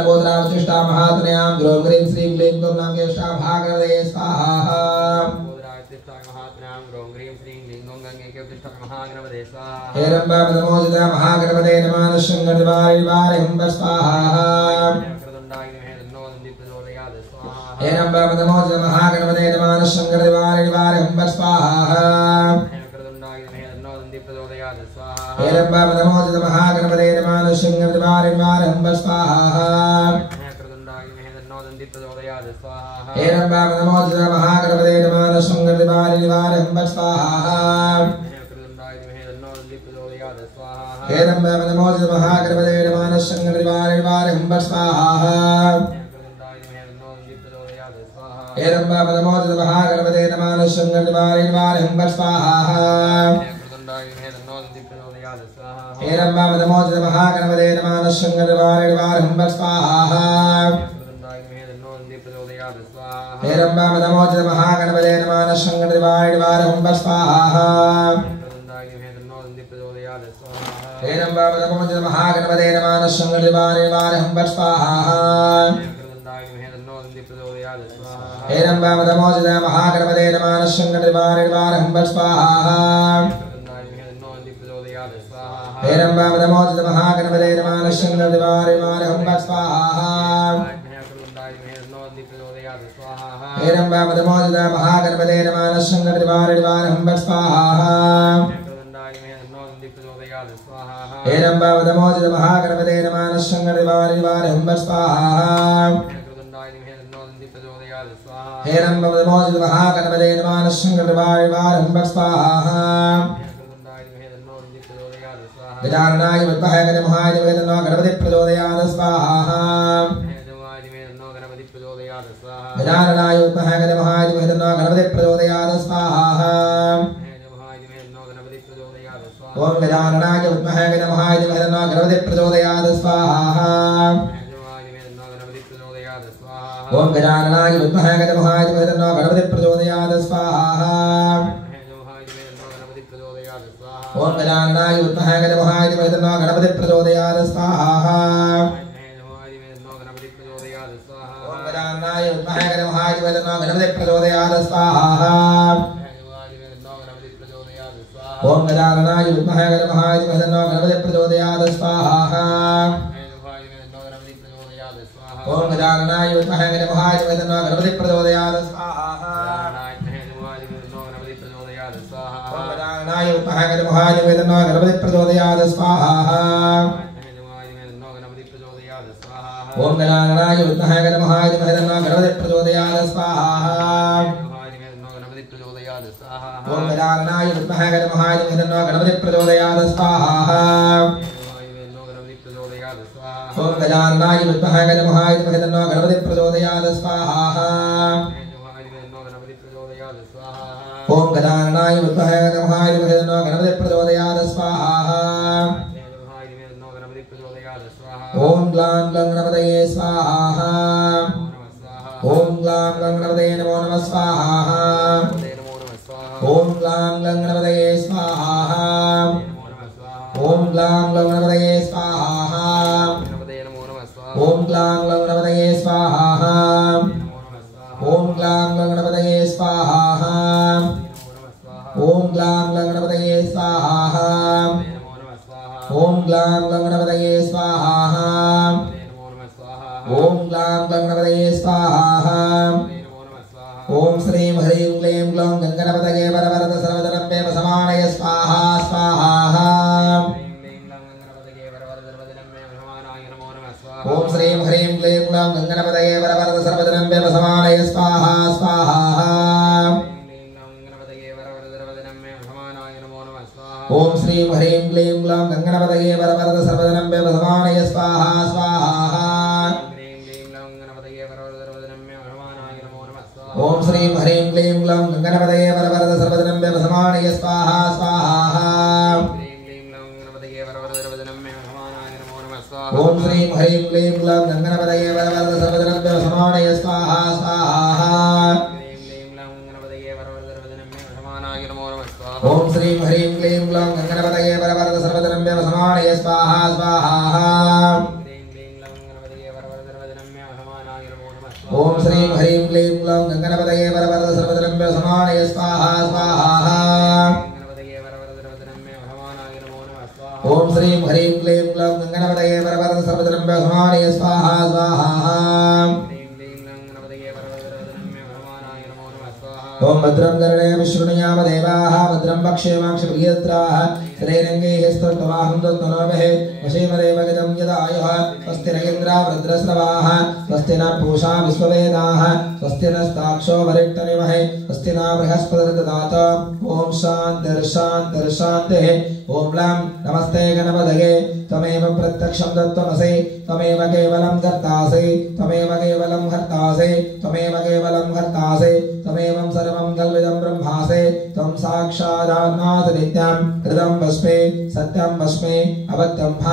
बोधरावशिष्टा महात्मयां ग्रों ग्रीं श्रीं क्लीं गुं गंगेष्टा भागवते स्वाहा बोधरावशिष्टा महात्मयां ग्रों ग्रीं श्रीं क्लीं गुं गंगेष्टा महागणपते स्वाहा हे रंबा नमोदिता महागणपते नमः शंकरवारि हंब स्वाहा हे रंबा नमोदिता महागणपते नमः शंकरवारि हंब स्वाहा हे रंबा नमोदिता महागणपते नमः शंकरवारि हंब स्वाहा हे रंबा नमोदिता महागणपते नमः शंकरवारि हंब स्वाहा हे रंबा नमोदिता महागणपते नमः शंकरवारि हंब स्वाहा हे रंबा नमोदिता महागणपते नमः शंकरवारि हंब स्वाहा हे रंबा नमोदिता महागणपते नमः शंकरवारि हंब स्वाहा हे रंबा नमोदिता महागणपते नमः शंकरवारि हंब स्वाहा हे रंबा नमोदिता महागणपते नमः शंकरवारि हंब स्वाहा हे रंबा नमोदिता महागणपते नमः शंकरवारि हंब स्वाहा हे रंबा नमोदिता महागणपते नमः शंकरवारि हंब स्वाहा हे रंबा नमोदिता महागणपते नमः शंकरवारि हंब स्वाहा हे रंबा नमोदिता महागणपते नमः शंकरवारि हंब स्वाहा हे रंबा नमोदिता महागणपते नमः शंकरवारि हंब स्वाहा गजाननाय विद्महे गणेशाय धीमहि गणपति प्रचोदयात् स्वाहा गजाननाय विद्महे गणेशाय धीमहि गणपति प्रचोदयात् स्वाहा ओम गजाननाय विद्महे गणेशाय धीमहि गणपति प्रचोदयात् स्वाहा ओम गजाननाय विद्महे गणेशाय धीमहि गणपति प्रचोदयात् स्वाहा ओम गजाननाय विद्महे गणेशाय धीमहि गणपति प्रचोदयात् स्वाहा ओम गजाननाय विद्महे गणेशाय धीमहि गणपति प्रचोदयात् स्वाहा ओम गजाननाय विद्महे गणेशाय धीमहि गणपति प्रचोदयात् स्वाहा ओम गजाननाय विद्महे गणेशाय धीमहि गणपति प्रचोदयात् स्वाहा ओम गजाननाय विद्महे गणेशाय धीमहि गणपति प्रचोदयात् स्वाहा ओम गजाननाय विद्महे गणेशाय धीमहि गणपति प्रचोदयात् स्वाहा ओम गजाननाय विद्महे गणेशाय धीमहि गणपति प्रचोदयात् स्वाहा ओम गजाननाय विद्महे गणेशाय धीमहि गणपति प्रचोदयात् स्वाहा ओम गजाननाय विद्महे गणेशाय धीमहि गणपति प्रचोदयात् स्वाहा ओम ग्लां गणपतये स्वाहा ओम ग्लां गणपतये नमो नमः स्वाहा ओम ग्लां गणपतये स्वाहा ओम ग्लां गणपतये स्वाहा ओम ग्लां गणपतये स्वाहा ओम ग्लां गणपतये स्वाहा ओम ग्लां गणपतये स्वाहा ओम ग्लां गणपतये स्वाहा ओम ग्लां गणपतये स्वाहा ओम श्रीं ह्रीं क्लीं ग्लौं गणपतये वरवरद सर्वधनम्बे वसमानय स्वाहा स्वाहा ओम श्रीं ह्रीं क्लीं ग्लौं गणपतये वरवरद सर्वधनम्बे वसमानय स्वाहा स्वाहा ओम श्रीं ह्रीं क्लीं ग्लौं गणपतये वरवरद सर्वधनम्बे वसमानय स्वाहा स्वाहा ओम श्रीं ह्रीं क्लीं ग्लौं गणपतये वरवरद सर्वधनम्बे वसमानय स्वाहा स्वाहा ओम श्रीं ह्रीं क्लीं ग्लौं गणपतये वरवरद सर्वधनम्बे वसमानय स्वाहा स्वाहा ओम श्रीं ह्रीं क्लीं ग्लौं गणपतये वरवरद सर्वधनम्बे वसमानय स्वाहा स्वाहा ओम श्रीं ह्रीं क्लीं ग्लौं गंगणपतये वरवरद सर्वधनम्य समानय स्वाहा स्वाहा ओम श्रीं ह्रीं क्लीं ग्लौं गंगणपतये वरवरद सर्वधनम्य समानय स्वाहा स्वाहा ओम भद्रं कर्णे विष्णुयाम देवाः भद्रं पक्षेमाक्षप्रियत्राः श्रीरङ्गैः स्तोत्रवाहं तन्नोमहे वशीमदेवगतं यदायुः स्वस्ति न इन्द्रा वृद्रस्रवाः स्वस्ति न पूषा विश्ववेदाः स्वस्ति नस्ताक्षो वरिष्ठनिमहे स्वस्ति न बृहस्पतिर्दधातु ओम शान्तिर्शान्तिर्शान्तिः ओम लं नमस्ते गणपतये त्वमेव प्रत्यक्षं तत्त्वमसि त्वमेव केवलं कर्तासि त्वमेव केवलं हर्तासि त्वमेव केवलं हर्तासि त्वमेवं सर्वं कल्पितं ब्रह्मासि त्वं साक्षादात्मासि नित्यं कृतं वस्मे सत्यं वस्मे अवक्तं ह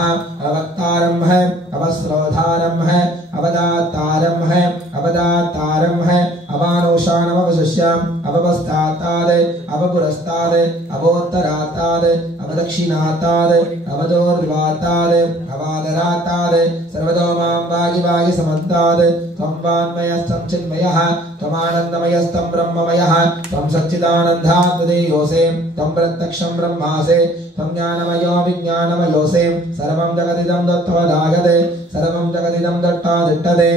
अवक्तारं ह अवस्रोधारं ह अवदातारं ह अवदातारं ह अवानुषाणमवशिष्यम् अवपस्तात्ताद् अवपुरस्ताद् अवोत्तरात्ताद् अवदक्षिणात्ताद् अवदोर्ध्वात्ताद् अवादरात्ताद् सर्वतो मां वागि वागि समन्ताद् त्वं वाङ्मयस्तं चिन्मयः त्वमानन्दमयस्तं ब्रह्ममयः त्वं सच्चिदानन्दात्मदेयोऽसि त्वं प्रत्यक्षं ब्रह्मासि त्वं ज्ञानमयो विज्ञानमयोऽसि सर्वं जगदिदं दत्त्वदागते सर्वं जगदिदं दत्तादिष्टते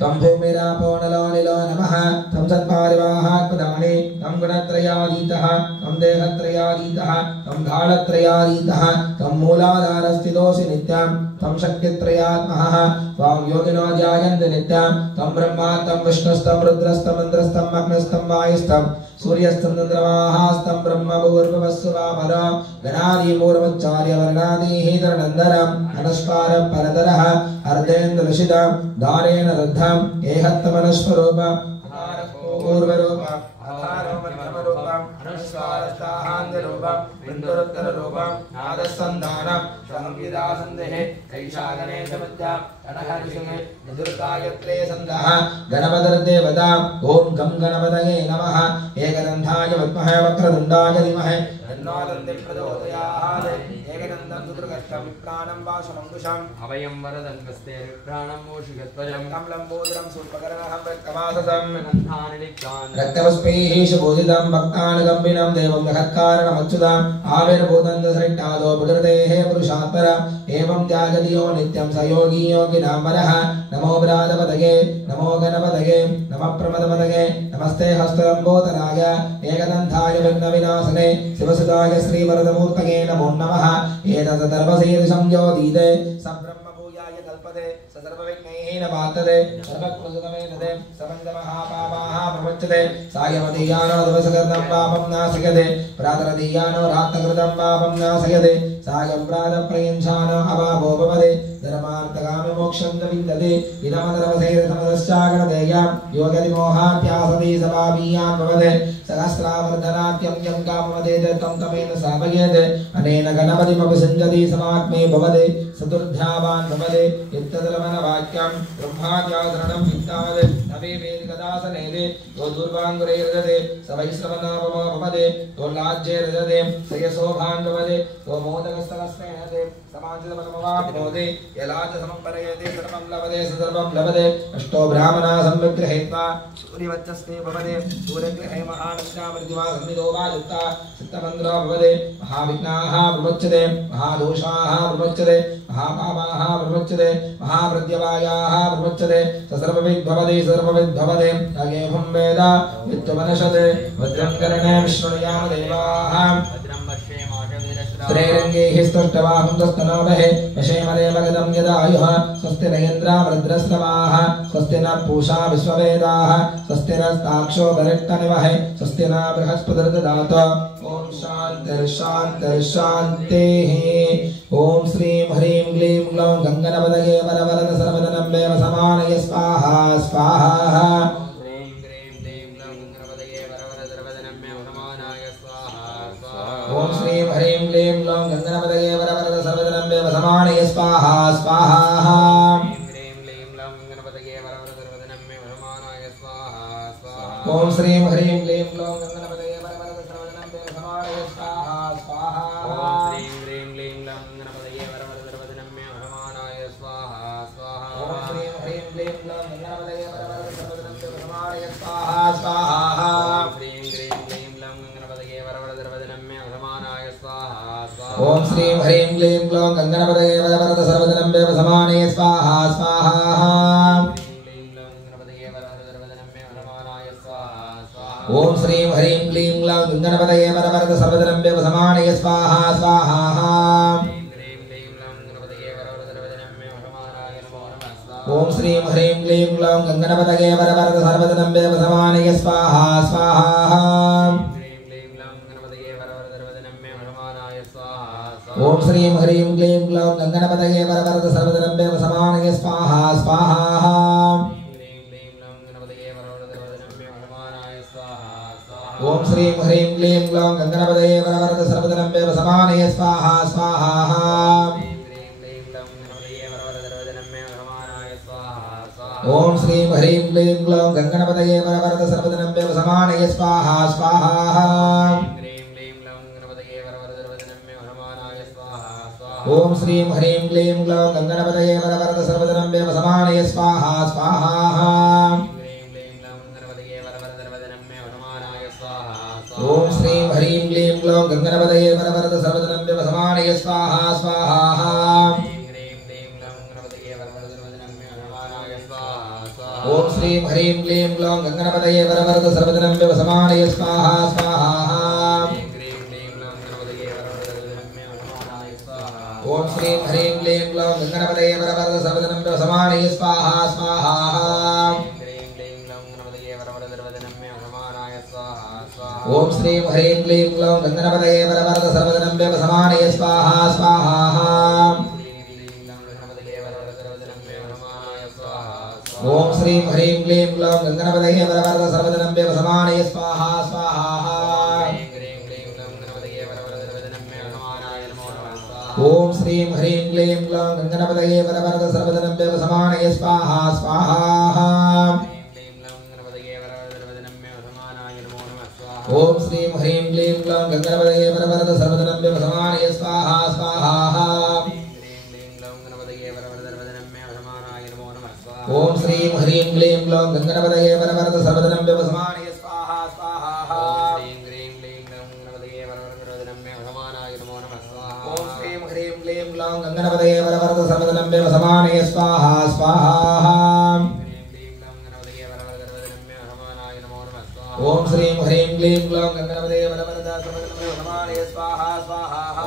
त्वं भूमिरापो नलो निलो नमः त्वं सत्पारिवाहात्मदाने त्वं गुणत्रयातीतः त्वं देहत्रयातीतः त्वं कालत्रयातीतः त्वं मूलाधारस्थितोऽसि नित्यं त्वं शक्तित्रयात्मः त्वां योगिनो ध्यायन्ति नित्यं त्वं ब्रह्मा त्वं विष्णुस्तं रुद्रस्तं इन्द्रस्तं अग्निस्तं वायुस्तं सूर्यस्तं चन्द्रमास्तं ब्रह्मभूर्भुवस्सुवापर गणादिपूर्वोच्चार्य वर्णादिः तरणन्दरम् अनुस्वारः परतरः अर्धेन्द्रलुषितं दारेण रुद्धम् एहत्तमनुस्वरूपम् पूर्वरूपम् अधारोमध्यमरूपम् अनुस्वारस्ताहान्यरूपम् बिन्दुरुत्तररूपम् नादसन्धानम् संविदासन्देः कैशागणेशमध्याम् गणहर्षिणे यजुर्गायत्रे सन्दः गणपतिर्देवता ॐ गं गणपतये नमः एकदन्ताय विद्महे वक्रतुण्डाय धीमहि तन्नो दन्तिः प्रचोदयात् एकदन्तं सुदृढकष्टं विप्राणं वासुमङ्कुशम् अभयं वरदं हस्ते विप्राणं मोषिकध्वजं तं लम्बोदरं शूर्पकर्णं रक्तवाससं रक्तवस्पैः सुपूजितं भक्तानुकम्पिनं देवं जगत्कारणमच्युतम् आविर्भूतं च सृष्टादो प्रकृतेः पुरुषात्पर एवं त्यागदियो नित्यं स योगी योगिनां वरः नमो व्रातपतये नमो गणपतये नमः प्रमदपतये नमस्ते हस्तलम्बोदराय एकदन्ताय विघ्नविनाशने शिवसुताय श्रीवरदमूर्तये नमो नमः एतदर्भसेदुषं ज्योतिते सब्रह्मभूयाय कल्पते स सर्वविघ्नैः न बाधते सर्वकुलसुखमेधते समन्तमहापापाः प्रमुच्यते सायमदीयानो दिवसकृतं पापं नाशयते प्रातरदीयानो रात्रकृतं पापं नाशयते सायं प्रातःप्रयञ्छानो अपापो भवते धर्मार्थकामि मोक्षं च विन्दते इदमदर्भसेदसमदश्चागणदेयं योगदिमोहात्यासति सभावीयान् भवते सहस्रावर्धनाख्यं यं कामवदेत तं तमेन सावयेत् अनेन गणपतिमभिषिञ्चति समात्मे भवते चतुर्ध्यावान् भवते इत्तदलमनवाक्यं ब्रह्माद्यासरणं विद्यात् नवे वेदिकदासनेदे यो दुर्वाङ्गुरे रजते स वैश्रवणापमो भवते यो लाज्ये रजते स यशोभान् भवते यो मोदकस्तकस्मेनते समाजितमकमवाप्नोति यलाजसमं सर्वं लभते स सर्वं लभते अष्टो ब्राह्मणा संविग्रहीत्वा सूर्यवच्चस्ते भवते सूर्यग्रहे महानन्दामृतिमा संविदो वा युक्ता चित्तमन्द्रो भवते महाविघ्नाः प्रमुच्यते महादोषाः प्रमुच्यते महापापाः प्रमुच्यते महाप्रत्यवायाः प्रमुच्यते स सर्वविद्भवति सर्वविद्भवते अगेभं वेद वित्तमनशते भद्रं कर्णे विष्णुयाम देवाः त्रैरङ्गैः स्तुष्टवाहं तस्तनोमहे यशेमदेवगतं यदायुः स्वस्ति न इन्द्रा वृद्रस्रवाः स्वस्ति न पूषा विश्ववेदाः स्वस्ति नस्ताक्षो वरिष्ठनिमहे स्वस्ति न बृहस्पतिर्दधातु ॐ शान्तिर्शान्तिर्शान्तिः ॐ श्रीं ह्रीं क्लीं ग्लौं गङ्गणपतये वरवरद सर्वधनम्बेव समानय स्वाहा स्वाहा ओम श्रीं ह्रीं क्लीं ग्लौं गङ्गणपतये वरवरद सर्वधनम्बेव समानय स्वाहा स्वाहा ओम श्रीं ह्रीं क्लीं ग्लौं गङ्गणपतये वरवरद सर्वधनम्बेव समानय स्वाहा स्वाहा ओम श्रीं ह्रीं क्लीं ग्लौं गङ्गणपतये वरवरद सर्वधनम्बेव समानय स्वाहा स्वाहा ओम श्रीं ह्रीं क्लीं ग्लौं गंगणपतये वरवरद सर्वदिनं देवसमानये स्वाहा स्वाहा ओम श्रीं ह्रीं क्लीं ग्लौं गंगणपतये वरवरद सर्वदिनं देवसमानये स्वाहा स्वाहा ओम श्रीं ह्रीं क्लीं ग्लौं गंगणपतये वरवरद सर्वदिनं देवसमानये स्वाहा स्वाहा ओम श्रीं ह्रीं क्लीं ग्लौं गंगणपतये वरवरद सर्वदिनं देवसमानये स्वाहा स्वाहा ओम श्रीं ह्रीं क्लीं ग्लौं गंगणपतये वरवरद सर्वदिनं देवसमानये स्वाहा स्वाहा ओम श्रीं ह्रीं क्लीं ग्लौं गंगणपतये वरवरद सर्वदिनं देवसमानये स्वाहा स्वाहा ओम श्रीं ह्रीं क्लीं ग्लौं गंगणपतये वरवरद सर्वदिनं देवसमानये स्वाहा स्वाहा ओम श्रीं ह्रीं क्लीं ग्लौं गंगणपतये वरवरद सर्वदिनं देवसमानये स्वाहा स्वाहा ओम श्रीं ह्रीं क्लीं ग्लौं गंगणपतये वरवरद सर्वदिनं देवसमानये स्वाहा स्वाहा ओम श्रीं ह्रीं क्लीं ग्लौं गंगणपतये वरवरद सर्वदिनं देवसमानये स्वाहा स्वाहा ओम श्रीं ह्रीं क्लीं ग्लौं गंगणपतये वरवरद सर्वदिनं देवसमानये स्वाहा स्वाहा ओम श्रीं ह्रीं क्लीं ग्लौं गंगणपतये वरवरद सर्वदिनं देवसमानये स्वाहा स्वाहा ओम श्रीं ह्रीं क्लीं ग्लौं गंगणपतये वरवरद सर्वदिनं देवसमानये स्वाहा स्वाहा ओम श्रीं ह्रीं क्लीं ग्लौं गंगणपतये वरवरद सर्वदिनं देवसमानये स्वाहा स्वाहा ओम श्रीं ह्रीं क्लीं ग्लौं गंगणपतये वरवरद सर्वदिनं देवसमानये स्वाहा स्वाहा ओम श्रीं ह्रीं क्लीं ग्लौं गंगणपतये वरवरद सर्वदिनं देवसमानये स्वाहा स्वाहा ओम श्रीं ह्रीं क्लीं ग्लौं गंगणपतये वरवरद सर्वदिनं देवसमानये स्वाहा स्वाहा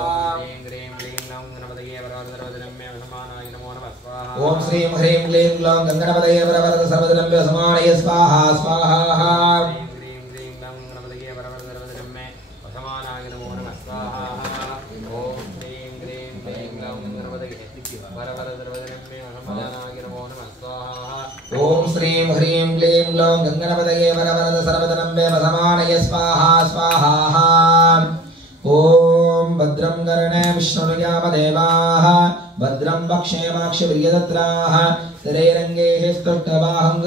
ओम श्रीं ह्रीं क्लीं ग्लौं गंगणपतये वरवरद सर्वदिनं देवसमानये स्वाहा स्वाहा ओम श्रीं ह्रीं क्लीं ग्लौं गंगणपतये वरवरद सर्वदिनं देवसमानये स्वाहा स्वाहा ओम भद्रं कर्णे विष्णुर्यामदेवाः भद्रं वक्षेमाक्षभिर्यजत्राः स्थिरैरङ्गैः स्तुष्टवाहं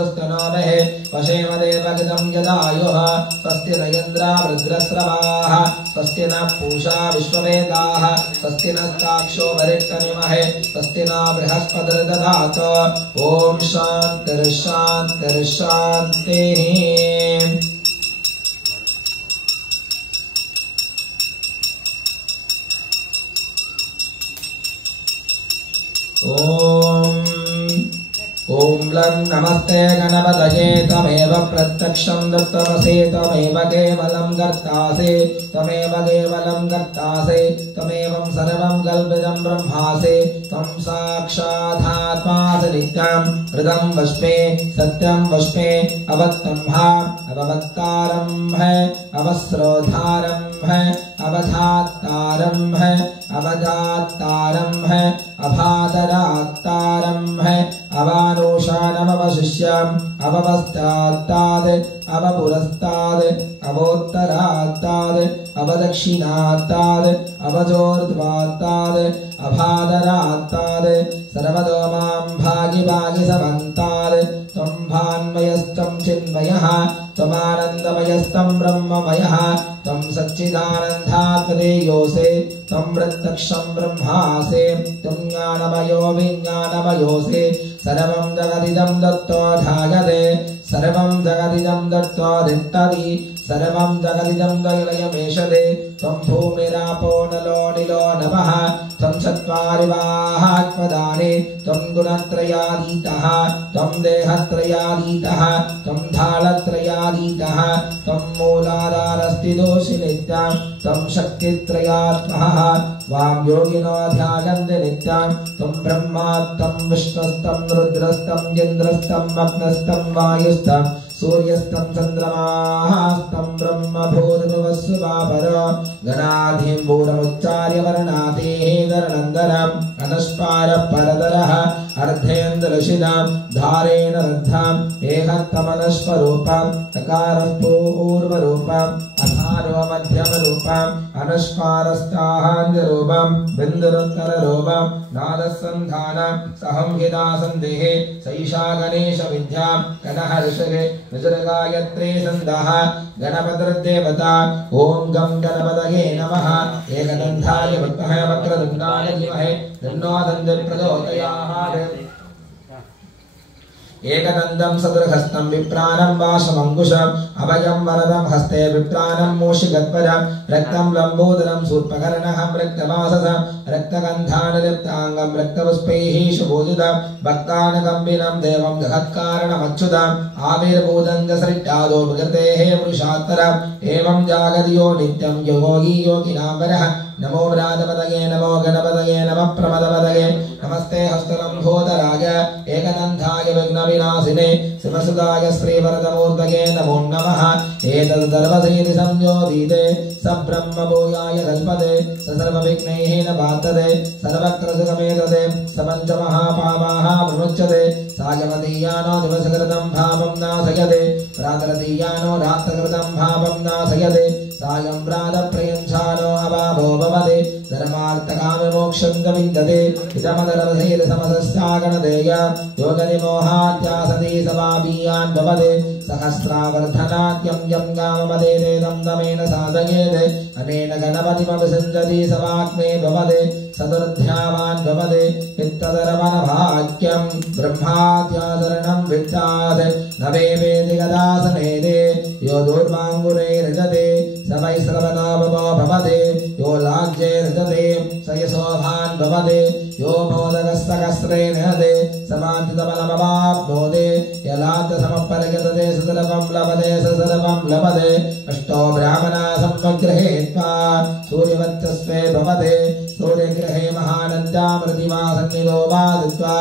पशेम देवगतं यदायुः स्वस्ति न इन्द्रो वृद्रस्रवाः स्वस्ति न पूषा विश्ववेदाः स्वस्ति नस्ताक्षो वरिष्ठनिमहे स्वस्ति न बृहस्पतिर्दधातु ओम शान्तिर्शान्तिर्शान्तिः ओम लं नमस्ते गणपतये तमेव प्रत्यक्षं दत्तमसि तमेव केवलं कर्तासि तमेव केवलं कर्तासि तमेवं सर्वं कल्पितं ब्रह्मासि त्वं साक्षादात्मासि नित्यं हृदं वश्मे सत्यं वश्मे अवक्तं हा अवक्तारं है अवस्रोधारं है अवधातारं है अवदातारं है अभादरातारं है अवानुषाणमवशिष्यम् अववस्तात्ताद् अवपुरस्ताद् अवोत्तरात्ताद् अवदक्षिणात्ताद् अवजोर्ध्वात्ताद् अभादरात्ताद् सर्वतो मां भागि भागि समन्ताद् त्वं भान्वयस्त्वं चिन्मयः त्वमानन्दमयस्तं ब्रह्ममयः त्वं सच्चिदानन्दात्मदेयोऽसि त्वं प्रत्यक्षं ब्रह्मासि त्वं ज्ञानमयो विज्ञानमयोऽसि सर्वं जगदिदं दत्तो ध्यायते सर्वं जगदिदं दत्तो दिष्टति सर्वं जगदिदं दयलयमेषते त्वं भूमिरापो नलो निलो नभः त्वं चत्वारि वाहात्मदाने त्वं गुणत्रयातीतः त्वं देहत्रयातीतः त्वं धालत्रयातीतः त्वं मूलाधारस्थितोऽसि नित्यं त्वं शक्तित्रयात्मः वां योगिनो ध्यायन्ते नित्यं त्वं ब्रह्मा त्वं विष्णुस्तं रुद्रस्तं इन्द्रस्तं अग्नस्तं वायुस्तं सूर्यस्तं चन्द्रमास्तं ब्रह्म भूर्भुवस्सुवापरो गणाधिं भूरमुच्चार्य वर्णातेः दरनन्दरम् अनस्पारः परतरः अर्धेन्द्रशिलां धारेण रद्धाम् एहत्तमनस्वरूपम् अकारः पूर्वरूपम् अधारो मध्यमरूपम् अनुस्वारस्ताहान्यरूपम् बिन्दुरुत्तररूपम् नादसन्धानम् सहंहिता सन्धिः सैषा गणेश विद्याम् गणः ऋषिः विजृगायत्रे सन्दः गणपतिर्देवता ॐ गं गणपतये नमः एकदन्ताय विद्महे वक्रतुण्डाय धीमहि तन्नो दन्तिः प्रचोदयात् एकदन्तं सदृहस्तं विप्राणं वाशमङ्कुशम् अभयं वरदं हस्ते विप्राणं मूषिकध्वजं रक्तं लम्बोदरं शूर्पकर्णं रक्तवाससं रक्तगन्धानुलिप्ताङ्गं रक्तपुष्पैः शुभोदितं भक्तानुकम्बिनं देवं जगत्कारणमच्युतम् आविर्भूतं च सृष्टादो विकृतेः पुरुषात्तरम् एवं जागतियो नित्यं योगी योगिनां वरः नमो व्रातपदये नमो गणपतये नमः प्रमदपदये नमस्ते हस्तलम्भोदराय एकदन्ताय विघ्नविनाशिने शिवसुताय श्रीवरदमूर्तये नमो नमः एतद् सर्वसिद्धि संयोदिते स ब्रह्मभूयाय कल्पते स सर्वविघ्नैः न बाधते सर्वक्रसुखमेतते स पञ्चमहापापाः विमुच्यते सायमदीयानो दिवसकृतं भावं नाशयते प्रातरदीयानो रात्रकृतं भावं नाशयते सायं प्रातःप्रयञ्छानो अभावो भवते धर्मार्थकाममोक्षं च विन्दते इदमदरवधेन समसस्यागणदेय योगनिमोहात्यासति समापीयान् भवते सहस्रावर्धनाद्यं यं गामपदेदं दमेन साधयेत् अनेन गणपतिमभिषिञ्चति समाग्ने भवते सदुर्ध्यावान् भवते इत्तदरवनभाग्यं ब्रह्माद्याचरणं वित्तात् न वेवेति गदासनेदे यो दूर्वाङ्गुरैर्जते स वैश्रवणावमो भवते यो लाग्जे रजते स यशोभान् भवते यो मोदकस्तकस्रेण हते समाधितमलमवाप्नोते यलाद्यसमपर्यतते स सर्वं लभते स सर्वं लभते अष्टो ब्राह्मणा सम्पग्रहेत्वा सूर्यवत्यस्वे भवते सूर्यग्रहे महानन्द्यामृतिमासन्निधो बाधित्वा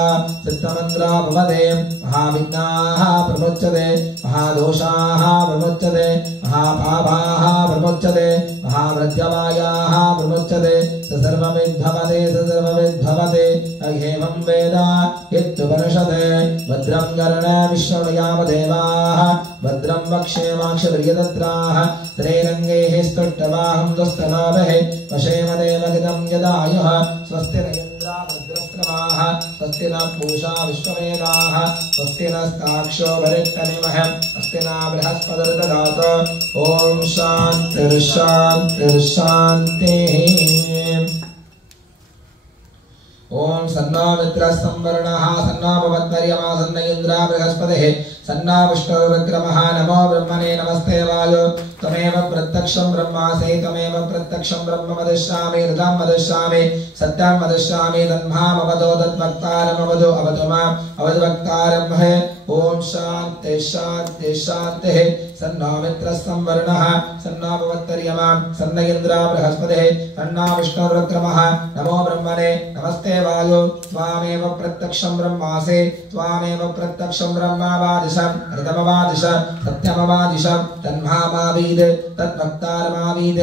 चित्तमन्द्रो भवते महाविघ्नाः प्रमुच्यते महादोषाः प्रमुच्यते महापापाः प्रमुच्यते महामृत्यवायाः प्रमुच्यते स सर्वविद्भवते स सर्वविद्भवते अह्येवं वेद इत्युपनिषदे भद्रं कर्णे विश्वयामदेवाः भद्रं वक्ष्येमाक्षप्रियदत्राः त्रैरङ्गैः स्तुष्टवाहं दुस्तनाभः वशेमदेवगितं यदायुः स्वस्ति न इन्द्रा भद्रस्रवाः स्वस्ति न पूषा विश्ववेदाः स्वस्ति नस्ताक्षो वरिष्ठनिमः स्वस्ति न बृहस्पतिर्दधातु ॐ शान्तिर्शान्तिर्शान्तिः ओम सन्नो मित्रः संवरणः सन्नो भवत्पर्यमा सन्न इन्द्रा बृहस्पतिः सन्नो विष्णुर्विक्रमः नमो ब्रह्मणे नमस्ते वायो त्वमेव प्रत्यक्षं ब्रह्मासि त्वमेव प्रत्यक्षं ब्रह्म वदिष्यामि हृदं वदिष्यामि सत्यं वदिष्यामि तन्मामवदो तद्वक्तारमवदो अवतु माम् अवद्वक्तारं हे ओम शान्ति शान्ति शान्तिः सन्नो मित्रः संवरणः सन्नो भवत्पर्यमा सन्न इन्द्रा बृहस्पतिः सन्नो विष्णुर्विक्रमः नमो ब्रह्मणे नमस्ते वायो त्वामेव प्रत्यक्षं ब्रह्मासि त्वामेव प्रत्यक्षं ब्रह्मावादिशं हृदमवादिश सत्यमवादिश तन्मामावीद तद्वक्तारमावीद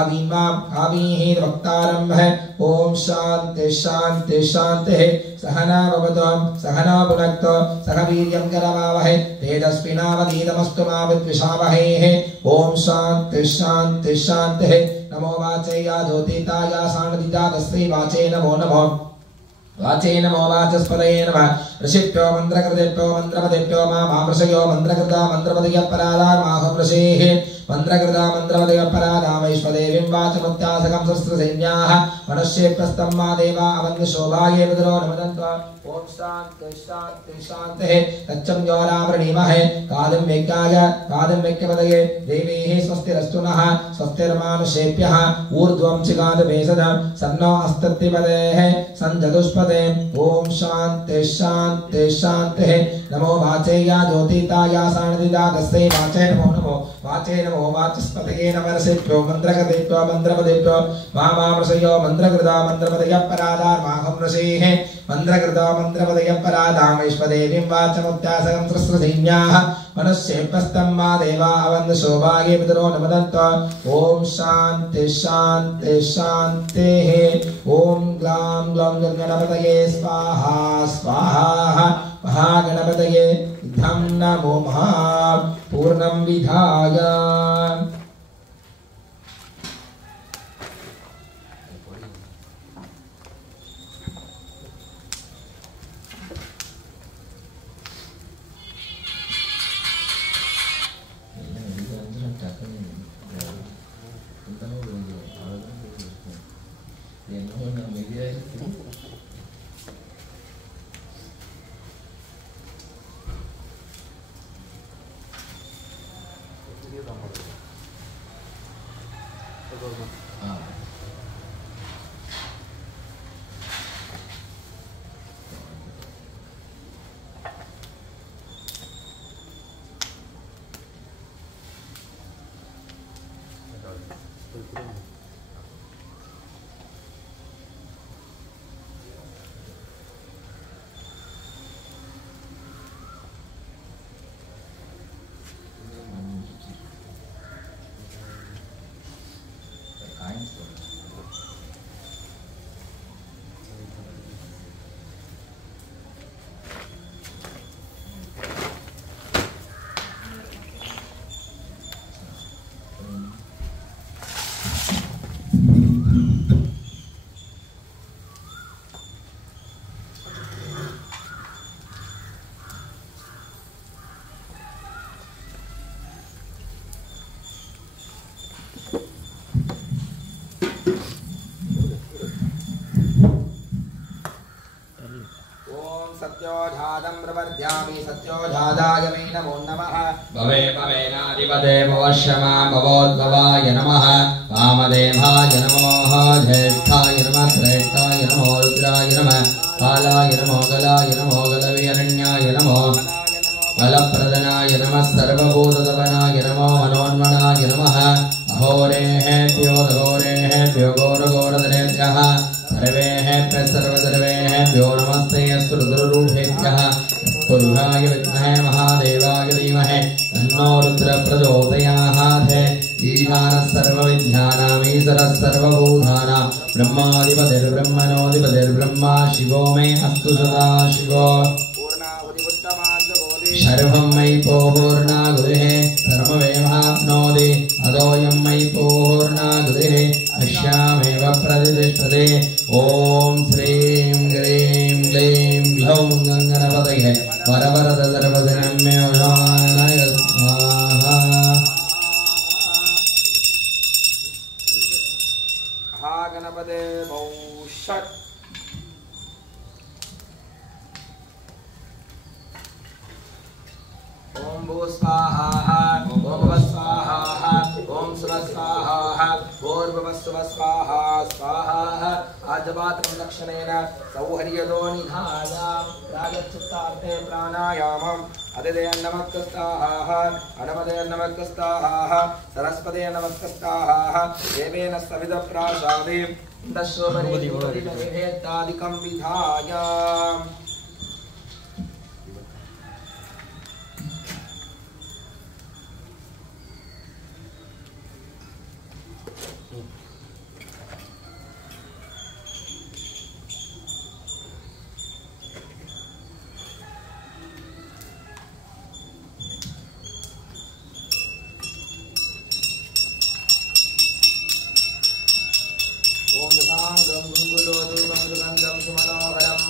आवीमाम् आवीहि वक्तारं है ओम शान्ति शान्ति शान्तिः सहना भवतु सहना भुनक्तु सह वीर्यं करवावहै तेजस्विनावधीतमस्तु मा विद्विषावहैः ओम शान्ति शान्ति शान्तिः नमो वाचैया ज्योतिताया सान्निधिता तस्मै वाचे नमो नमः वाचे नमो वाचस्पतये नमः ऋषिभ्यो मन्त्रकृतेभ्यो मन्त्रपदेभ्यो मामृषयो मन्त्रकृता मन्त्रपदयपरादामाहं ऋषेः मन्त्रकृता मन्त्रपदयपरादामैश्वदेवीं वाचमुत्यासकं शस्त्रसैन्याः मनुष्येभ्यस्तं मा देवा अवन्यशोभाये विदुरो नमदन्त्वा ओम शांति शांति शांति तच्चं योरावृणीमहे कादं व्यज्ञपदये देवीः स्वस्तिरस्तु नः स्वस्तिर्मानुषेभ्यः ऊर्ध्वं चिगादभेषजं सन्नो अस्तिपदेः सञ्चतुष्पदे ओम शांति शांति शांति नमो वाचेया ज्योतिताया साणदिता तस्यै वाचे नमो वाचे नमो वाचस्पतये नमरसेभ्यो मन्त्रकृतेभ्यो मन्त्रपदेभ्यो मामृषयो मन्त्रकृता मन्त्रपदयपरादामाहं ऋषेः मन्त्रकृता मन्त्रपदयपरादामैश्वदेवीं वाचमुत्यासकं सहस्रसैन्याः मनुष्येभ्यस्तं मा देवा अवन्यशोभाये विदुरो नमदन्त्वा ओम शांति शांति शान्तिः ओम ग्लां ग्लौं गणपतये स्वाहा स्वाहा महागणपतये धं नमो महा पूर्णं विधाय सत्योजातं प्रवर्ध्यामि सत्योजाताय मे नमो नमः भवे भवेनाधिपते भवश्यमा भवोद्भवाय नमः वामदेवाय नमो ज्येष्ठाय नमः श्रेष्ठाय नमो रुद्राय नमः कालाय नमो गलाय नमो गलविरण्याय नमो बलप्रदनाय नमः सर्वभूतदवनाय नमो मनोन्मनाय नमः अहोरेभ्यो दघोरेभ्यो घोरघोरधरेभ्यः सर्वेभ्यो नमस्ते अस्तु रुद्ररूपेभ्यः पुरुषाय विद्महे महादेवाय धीमहि तन्नो रुद्रः प्रचोदयात् ईशानः सर्वविद्यानामीश्वरः सर्वभूतानां ब्रह्माधिपतिर्ब्रह्मणोऽधिपतिर्ब्रह्मा शिवो मे अस्तु सदा शिवो सर्वं मयि पूर्णागुदिः सर्वमेवाप्नोति अदोऽयं मयि पूर्णागुदिः अश्यामेव प्रतिष्ठते ॐ श्रीं ग्रीं ग्लीं ग्लौं गणपतये वरवरद सर्वदिनम्यो स्वाहाय स्वाहा हा गणपते बहुषट् ओम भू स्वाहा ओम भव स्वाहा ओम शिव स्वाहा भूर्भुवः स्वः स्वाहा स्वाहा आजपात्रं दक्षिणेन सौहर्यदो निधाया रागचित्तार्थे प्राणायामम् अदिते नमस्कृताः अनमदे नमस्कृताः सरस्वते नमस्कृताः देवेन सविदप्रासादे दशोपरिवेदादिकं विधाय ओम सांगं गुंगुलो दुर्गं सुगंधं सुमनोहरं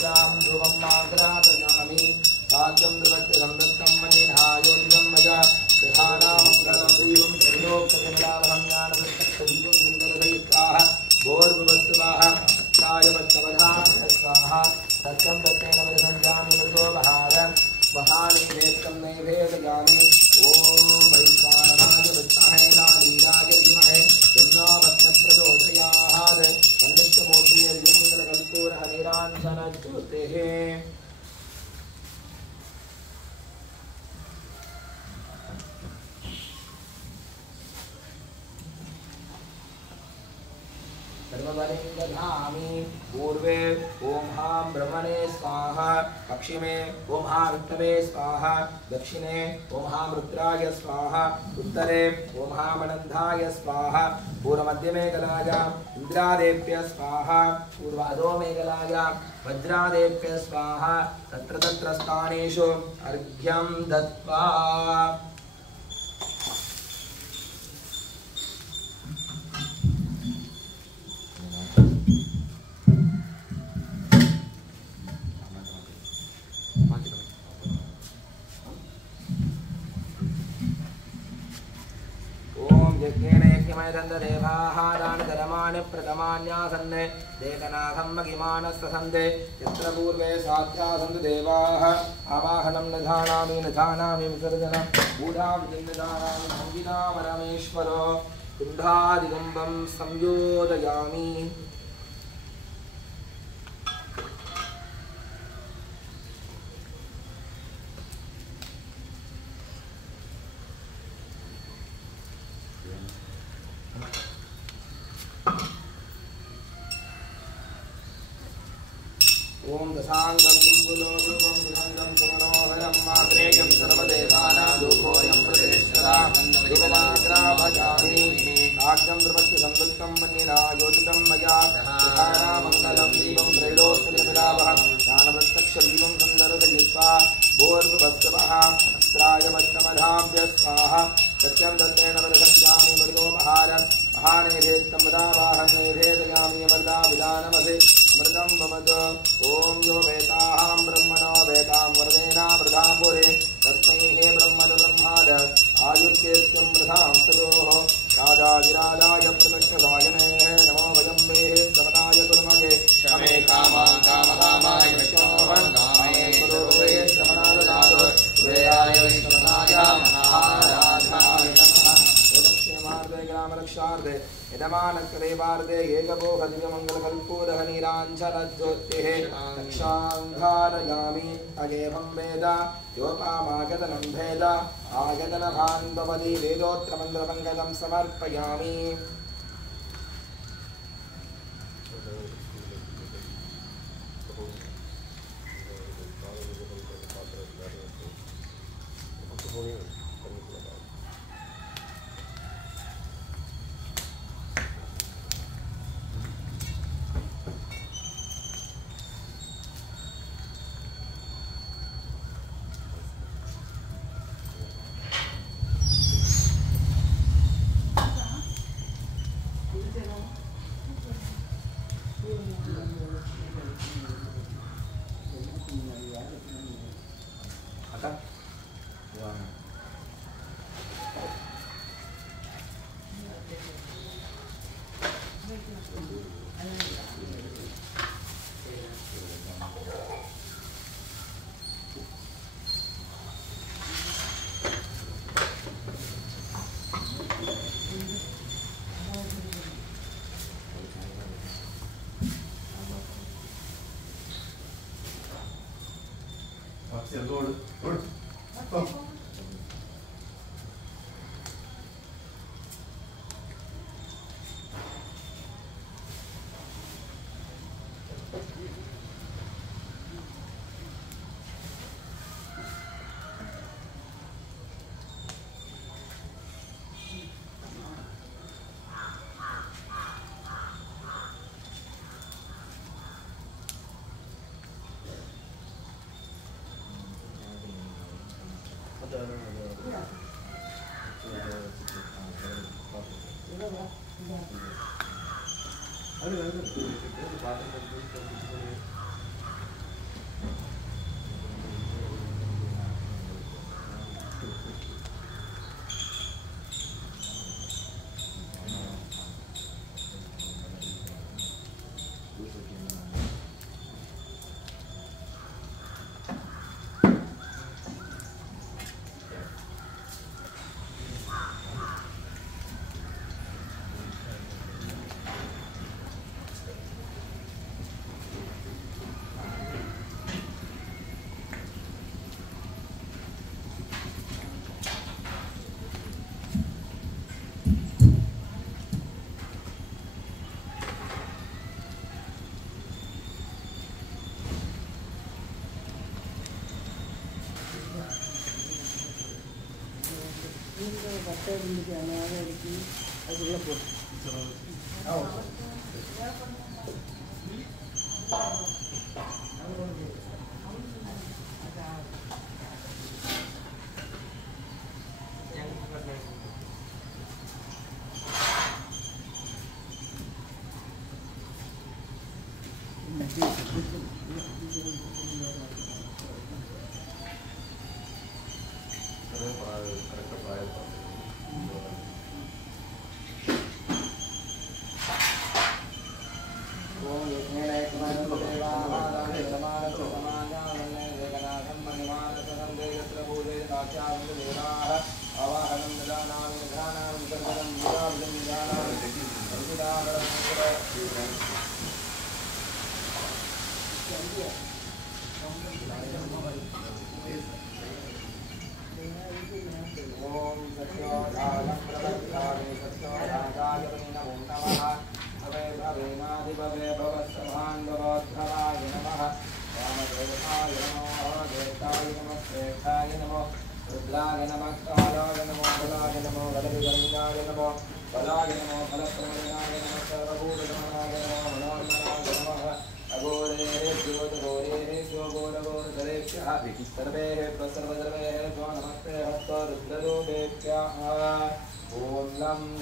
पवित्रां ध्रुवं माग्रापयामि साध्यं दुर्वत्य संवृत्तं मणिनायोनिजं मया प्रधानामङ्गलं दीपं सर्वोक्तकमलावहं ज्ञानवृत्तदीपं सुन्दरसयुक्ताः भोर्भुवस्वाः अष्टायवच्चवधाः स्वाहा सत्यं दत्तेन परिसञ्जामि मृगोपहार वहानि वेत्तं नैवेदयामि ॐ वैश्वानराय विद्महे नालीराय धीमहि तन्नो प्रचोदयात् वन्दिष्टमूर्तिर्मङ्गलकर्पूरहरिराञ्जनज्योतिः सर्वबलिं दधामि पूर्वे ओम हां ब्रह्मणे स्वाहा पश्चिमे ओम हां विष्णवे स्वाहा दक्षिणे ओम हां रुद्राय स्वाहा उत्तरे ओम हां अनन्ताय स्वाहा पूर्वमध्यमे गलाय इंद्रादेभ्य स्वाहा पूर्वाधोमे गलाय वज्रादेभ्य स्वाहा तत्र तत्र स्थानेषु अर्घ्यं दत्त्वा देवाः दानधर्माणि प्रथमान्यासन्ने देकनाथं मगिमानस्तसन्ते यत्र पूर्वे साध्यासन्तु देवाः आवाहनं न विसर्जनं पूजां जिन्नदानां संविदामरमेश्वरो कुण्डादिगम्बं संयोजयामि ओम दशांगं गुंगुलो रूपं सुगंधं सुमनोहरं मात्रेयं सर्वदेवानां दुःखोऽयं प्रतिष्ठता रूपमाग्राभजामि साक्षं द्रवत्य संवृत्तं मन्निना योजितं मया प्रधानामङ्गलं दीपं त्रैलोक्यनिर्मिलावः ज्ञानप्रत्यक्षदीपं सुन्दरसयुक्ता भोर्भुवस्वः अस्त्राय वच्चमधाभ्य स्वाहा सत्यं दत्तेन वरसञ्जामि मृगोपहार महानैवेद्यं वदावाहं नैवेदयामि अमृता विधानमसे अमृतं भवतु ओम यो वेताहं ब्रह्मणो वेतां वरदेनामृतां पुरे तस्मै हे ब्रह्मद ब्रह्माद आयुर्केत्यं प्रधां तदोः राजाधिराजाय प्रतिष्ठभायने नमो वयम्बे समताय कुर्महे शमे कामां कामकामाय विष्णोहं कामे पुरोहे श्रवणादनादो वेदाय विष्णुनाय महाराजाय नमः यदक्षेमार्दे ग्रामरक्षार्दे यदमानकरेवार्दे एकबोधदिव्यमङ्गलकल्पूरहनिराञ्जनज्योतिः रक्षाङ्घारयामि अगेभं वेद योपामागतनं भेद आगतनभान् भवति वेदोत्तरमन्त्रपङ्कजं समर्पयामि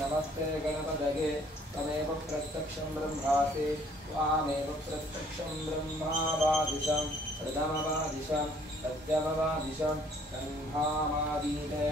नमस्ते गणपतये तमेव प्रत्यक्षं ब्रह्मासि त्वामेव प्रत्यक्षं ब्रह्मावादिशं प्रथमवादिशं सत्यमवादिशं ब्रह्मावादीते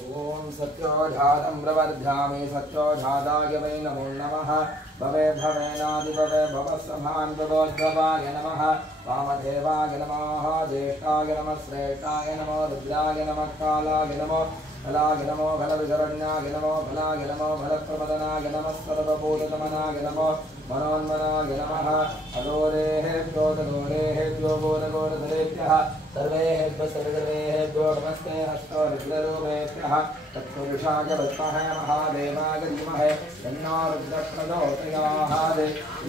ओम सत्योजातं प्रवर्ध्यामि सत्योजाताय वै नमो नमः भवे भवेनादि भवे भवसभान् भवोद्भवाय नमः वामदेवाय नमः ज्येष्ठाय नमः श्रेष्ठाय नमो रुद्राय नमः कालाय नमो फलाय नमो फलविशरण्याय नमो फलाय नमो फलप्रमदनाय नमः सर्वभूततमनाय नमो मनोन्मनाय नमः अदोरेभ्यो तदोरेभ्यो गोरगोरधरेभ्यः सर्वेभ्यो सर्वेभ्यो नमस्ते हस्तो रुद्ररूपेभ्यः तत्पुरुषाय विद्महे महादेवाय धीमहि तन्नो रुद्रः प्रचोदयात्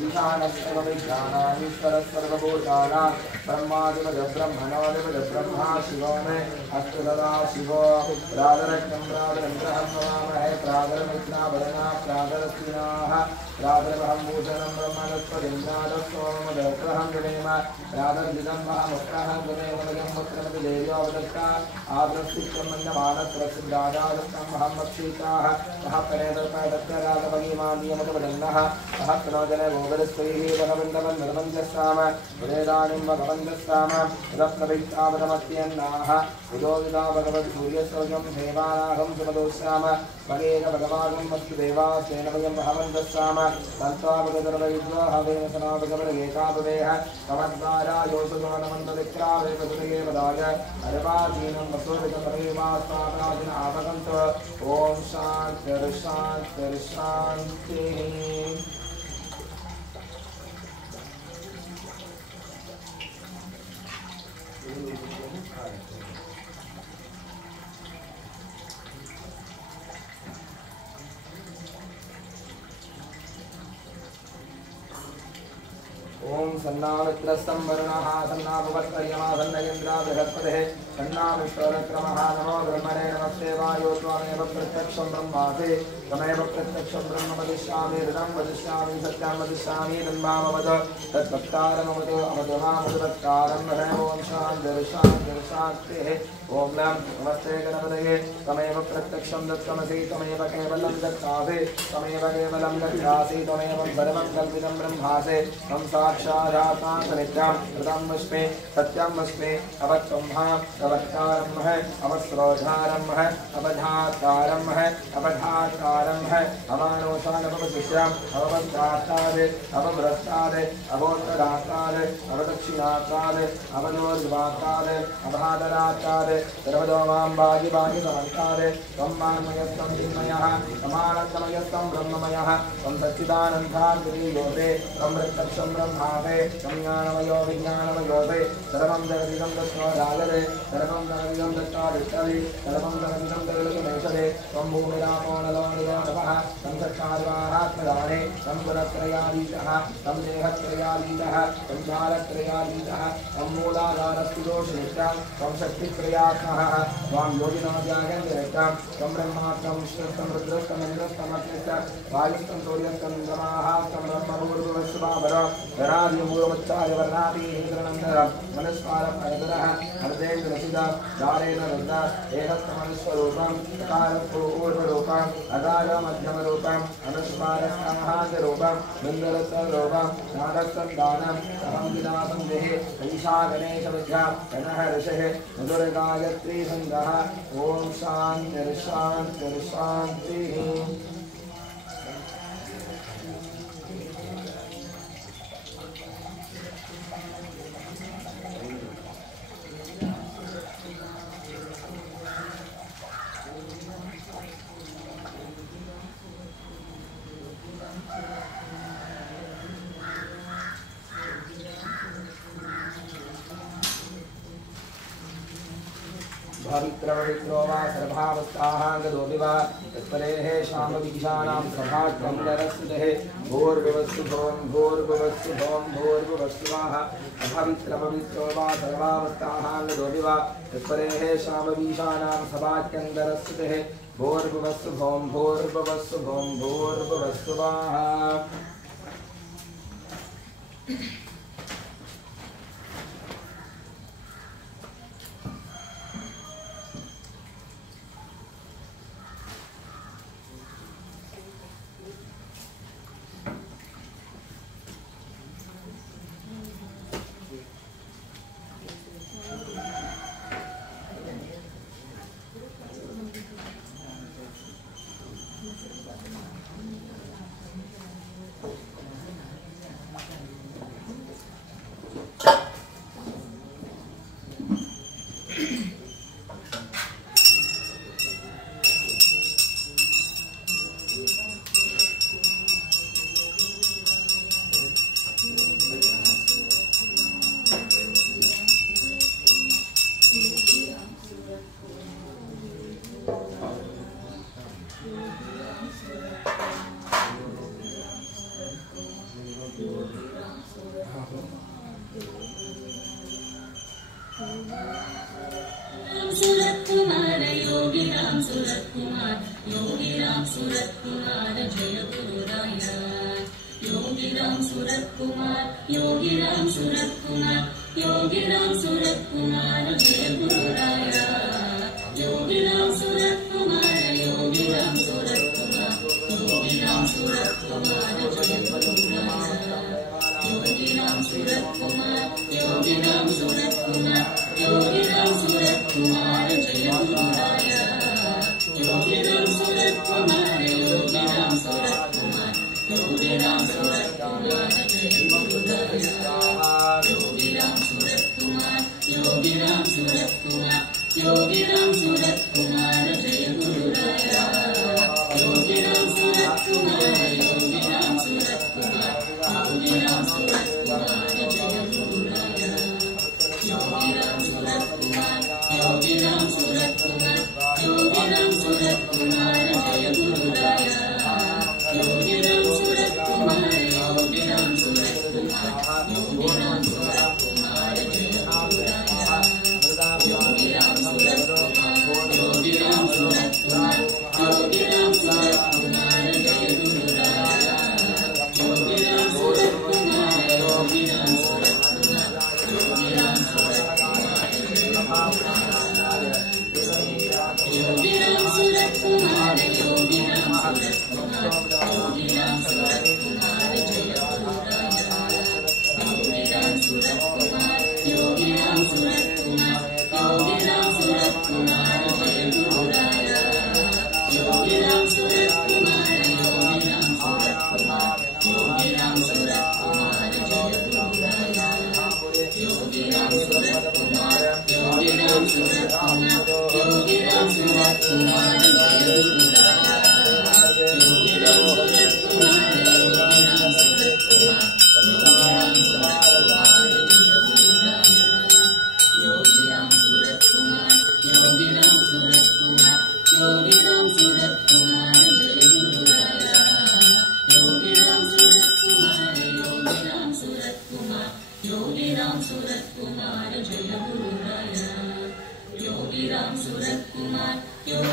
ईशानस्सर्वविद्यानामीश्वरः सर्वभूतानां ब्रह्मादिपदब्रह्मणोदिपद ब्रह्मा शिवो मे अस्तु सदा शिवो प्रादरक्षं प्रादरन्द्रहं नमामहे प्रादरमित्रावदना प्रादरस्तिनाः प्रादरवहं भूषणं ब्रह्मणस्पतिन्द्रादस्सोमदग्रहं गणेम प्रादर्जितं महामुक्तहं गणेम मुत्रमपि देव्योऽवदत्ता आदरस्तिक्तं मन्दमानत्रसिद्धादादत्तं महमक्षीताः महपरेदर्पयदत्तरागभगीमान्यमतवदन्नः महत्तनोजने गोगरस्त्वैः भगवन्तवन्नरमञ्जस्साम वेदानिं भगवन्तस्साम रत्नभिक्तावदमत्यन्नाः उदोदिता भगवत्सूर्यसौजं देवानाहं सुमदोस्याम भगेन भगवानं वस्तु देवास्तेन वयं भगवन्तस्साम तन्त्वावगतर्वैद्यो हवेन सनाभगवरगेकापवेह कमद्वारा योसुगमनमन्तविक्रावेकसुतये वदाय अर्वाचीनं वसुरितपरेवास्तादादिन आवगन्त ॐ शान्तिर्शान्तिर्शान्तिः ओम सन्नामित्रस्तं वरुणः सन्नाभुवत्पर्यमा सन्नयेन्द्रा बृहस्पतिः सन्नामिश्वरक्रमः नमो ब्रह्मणे नमस्ते वायो त्वमेव प्रत्यक्षं ब्रह्मासि त्वमेव प्रत्यक्षं ब्रह्म वदिष्यामि ऋतं वदिष्यामि सत्यं वदिष्यामि तन्मामवद तद्भक्तारमवतु अवतु मामवद्भक्तारं ॐ शान्तिर्शान्तिर्शान्तिः ॐ नमस्ते गणपतये त्वमेव प्रत्यक्षं दत्तमसि त्वमेव केवलं दत्तासि त्वमेव केवलं दत्तासि त्वमेव सर्वं कल्पितं ब्रह्मासि त्वं साक्षादात्मा सनित्यं ऋतं वस्मि सत्यं वस्मि अवत्वं कवत्कारं है अवस्रोधारं है अवधाकारं है अवधाकारं है अवानोषानवशिष्यम् अववस्त्रास्तादे अवव्रस्तादे अवोत्तरास्तादे अवदक्षिणास्तादे अवनोर्ध्वास्तादे अभादरास्तादे सर्वदोमाम्बाजिबाजि समन्तादे त्वं मान्मयस्तं चिन्मयः समानन्दमयस्तं ब्रह्ममयः त्वं सच्चिदानन्दाद्वितीयोऽते त्वं प्रत्यक्षं ब्रह्मावे त्वं ज्ञानमयो विज्ञानमयोऽते सर्वं जगदिदं तस्मै राजते सर्वं जगदिदं तत्त्वादिष्टवे सर्वं जगदिदं तद्गुणेशते त्वं भूमिरापो नलो निरोधवः तं सत्कारवाहात्मदाने तं गुणत्रयाधीशः तं देहत्रयाधीशः तं कालत्रयाधीशः तं मूलाधारस्थितोषनिष्ठं त्वं शक्तित्रयात्मः त्वां योगिनमध्यागन्तिरिष्टं त्वं ब्रह्मात्मं विष्णुस्तं रुद्रस्तं इन्द्रस्तमग्निस्तं वायुस्तं सूर्यस्तं इन्द्रमाहास्तं ब्रह्मभूर्भुवस्सुभावर वरादिमूलमुच्चार्यवर्णातीन्द्रनन्दरं मनुस्मारं हरदरः हरदेन्द्रसिदा दारेण रुद्र एकस्तमनुस्वरूपं कालपूर्वरूपम् अगाधमध्यमरूपम् अनुस्मारस्थमहाजरूपं मङ्गलस्वरूपं नादस्सन्दानं अहं विनाशं देहे ऐषा गणेशविद्या गणः ऋषिः मधुरगायत्री सङ्गः ॐ शान्तिर्शान्तिर्शान्तिः पवित्रो वा सर्वावस्थाहाङ्गदोऽपि वा तत्परेः शामवीशानां सभाग्रं नरस्थितः भूर्भुवस्सुभों भूर्भुवस्सुभों भूर्भुवस्सुवाः अपवित्रो वा सर्वावस्थाहाङ्गदोऽपि वा तत्परेः शामवीशानां सभाग्रं नरस्थितः भूर्भुवस्सुभों भूर्भुवस्सुभों भूर्भुवस्सुवाः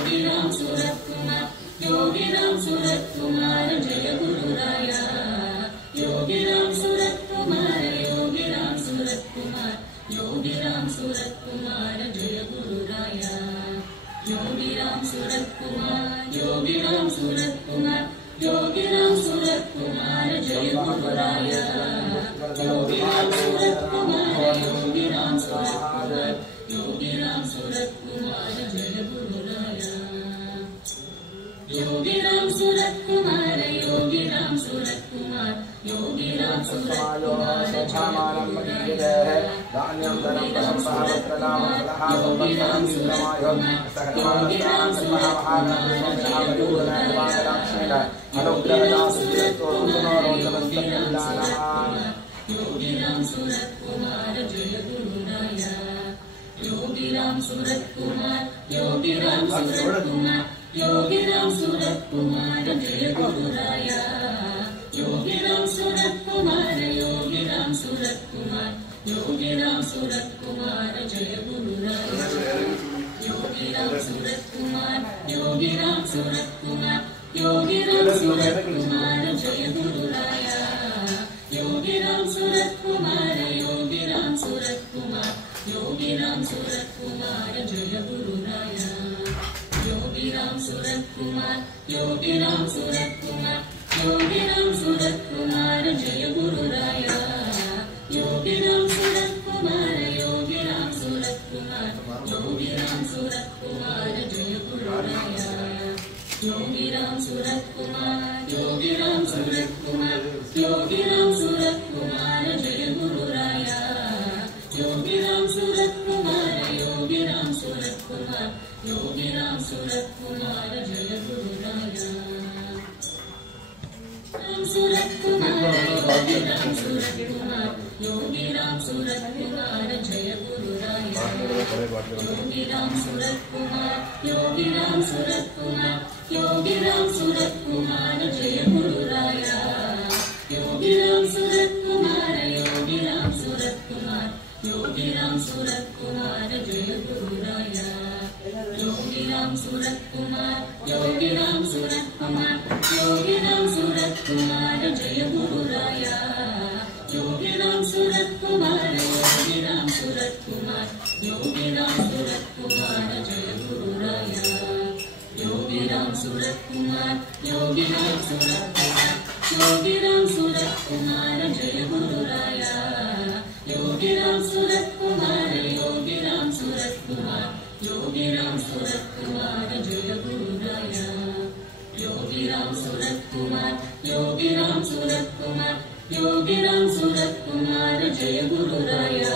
योगिराम सूरत कुमार योगिराम सूरत कुमार जय गुरुराया योगिराम सूरत कुमार योगिराम सूरत कुमार योगिराम सूरत कुमार जय गुरुराया योगिराम सूरत कुमार योगिराम सूरत कुमार योगिराम सूरत कुमार जय गुरुराया योगिराम सूरत कुमार योगिराम सूरत कुमार योगिराम सूरत कुमार जय गुरुराया योगिराम सूरत कुमार योगिराम सूरत कुमार योगिराम सूरत कुमार जय गुरुराया योगिराम सूरत कुमार योगिराम सूरत कुमार योगिराम सूरत कुमार जय गुरुराया योगिराम सूरत कुमार योगिराम सूरत कुमार जय गुरुराया योगिराम सूरत कुमार योगिराम सूरत कुमार योगिराम सूरत कुमार जय गुरुराया योगिराम सूरत कुमार योगिराम सूरत कुमार योगिराम सूरत कुमार जय गुरुराया योगिराम सूरत कुमार योगिराम सूरत कुमार योगिराम सूरत कुमार जय गुरुराया योगिराम सूरत कुमार योगिराम सूरत कुमार योगिराम सूरत कुमार जय गुरुराया योगिराम सूरत कुमार योगिराम सूरत कुमार योगिराम सूरत कुमार जय गुरुराया योगिराम सूरत कुमार योगिराम सूरत कुमार योगिराम सूरत कुमार जय गुरुराया योगिराम सूरत कुमार योगिराम सूरत कुमार योगिराम सूरत कुमार जय गुरुराया योगिराम सूरत कुमार योगिराम सूरत कुमार योगिराम सूरत कुमार जय गुरुराया राम सूरत कुमार योगिराम सूरत कुमार योगिराम सूरत कुमार जय गुरुराया योगिराम सूरत कुमार योगिराम सूरत कुमार योगिराम सूरत कुमार जय गुरुराया योगिराम सूरत कुमार योगिराम सूरत कुमार योगिराम सूरत कुमार जय गुरुराया योगिराम सूरत कुमार योगिराम सूरत कुमार योगिराम सूरत कुमार जय गुरुराया योगिराम सूरत कुमार योगिराम सूरत कुमार योगिराम सूरत कुमार जय गुरुराया योगिराम सूरत कुमार योगिराम सूरत कुमार योगिराम सूरत कुमार जय गुरुराया योगिराम सूरत कुमार योगिराम सूरत कुमार योगिराम सूरत कुमार जय गुरुराया योगिराम सूरत कुमार योगिराम सूरत कुमार योगिराम सूरत कुमार जय गुरुराया